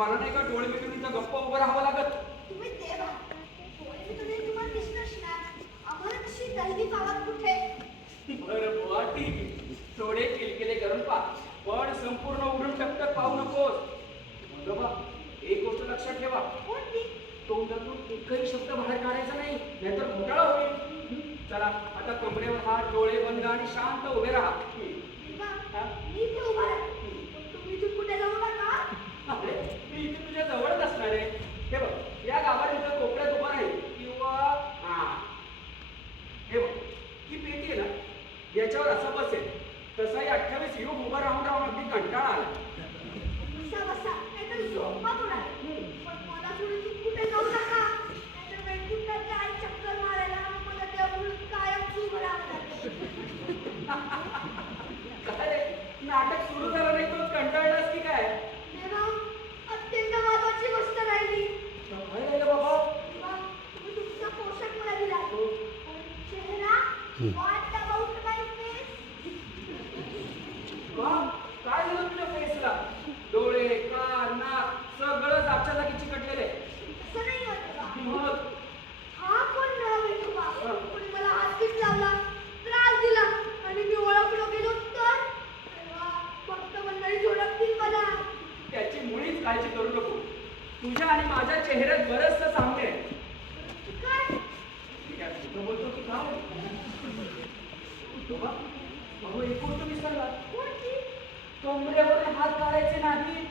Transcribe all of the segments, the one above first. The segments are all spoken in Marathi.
मला नाही का डोळे मिटून इथं गप्प उभं राहावं लागत. तुम्ही देव आहात. डोळे तुम्ही तुम्हाला दिसत असणार. आम्हाला तशी दैवी पावत कुठे? बरं बुवा ठीक आहे. थोडे किलकिले करून पहा, पण संपूर्ण उडून टक्कर पाहू नकोस. बाबा एक गोष्ट लक्षात ठेवा, कोणती? तोंडातून एकही शब्द बाहेर काढायचा नाही, नाहीतर घोटाळा होईल. चला आता कमरेवर हात, डोळे बंद आणि शांत उभे राहा. देवा, हा? मी इथे उभा राहते. पण तुम्ही इथून कुठे जाऊ नका. अरे मी इथे तुझ्या जवळच असणार आहे. हे बघ, या गावात इथं कोपऱ्यात उभा राहील किंवा हा हे बघ, ही पेटी आहे ना, याच्यावर असं बसेल. तसाही 28 युग उभा राहून राहून अगदी कंटाळा आला. बसा बसा, नाहीतर झोपा थोडा. पण मला सोडून तुम्ही कुठे जाऊ नका. नाहीतर वैकुंठाची आई चक्कर मारायला मला देऊळ कायम उभं राहावं लागेल. काय रे, नाटक सुरू झालं नाही तो कंटाळलास की काय? देवा, अत्यंत महत्वाची गोष्ट राहिली. काय राहिलं बाबा? देवा, तुम्ही तुमचा पोशाख मला दिला. पण चेहरा वाट about my face. का? काय झालं तुझ्या फेसला? डोळे, कान, नाक सगळं जागच्या जागी चिकटलेले. तसं नाही होत देवा. मग हा कोण नळा विठोबा? कोणी मला हातबीत लावला, त्रास दिला आणि मी ओळखलो गेलो तर देवा, भक्त मंडळी ओळखतील मला. त्याची मुळीच काळजी करू नको. तुझ्या आणि माझ्या चेहऱ्यात बरचसं साम्य आहे. काय? ठीक आहे, तू बोलतो की काय? बाबा, अहो एक गोष्ट विसरला. कोणती? कमरेवर हात काढायचे नाही.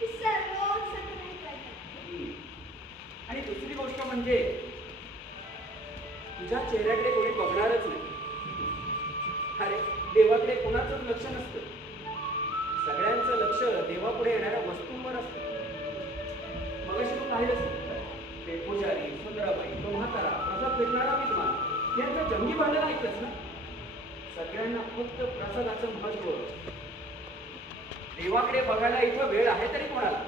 ती सर्व सगळं नाही करायचं. आणि दुसरी गोष्ट म्हणजे तुझ्या चेहऱ्याकडे कोणी बघणारच नाही. अरे देवाकडे कोणाचंच लक्ष नसतं. सगळ्यांचं लक्ष देवापुढे येणाऱ्या वस्तूंवर असतं. मगाशी तू पाहिलंस, ते पुजारी, सुंदराबाई, तो म्हातारा, असा फिरणारा विद्वान यांचं जंगी भांडण ऐकलंस ना? सगळ्यांना फक्त प्रसादाचं महत्व. देवाकडे बघायला इथं वेळ आहे तरी कोणाला?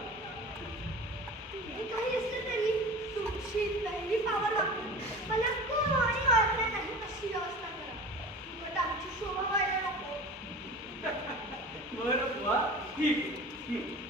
हे काही असलं तरी तुमची दैवी पावर वापरून मला कोण आणि ओळखणार नाही अशी व्यवस्था करा. उगाच आमची शोभा व्हायला नको. बरं बुवा, ठीक आहे.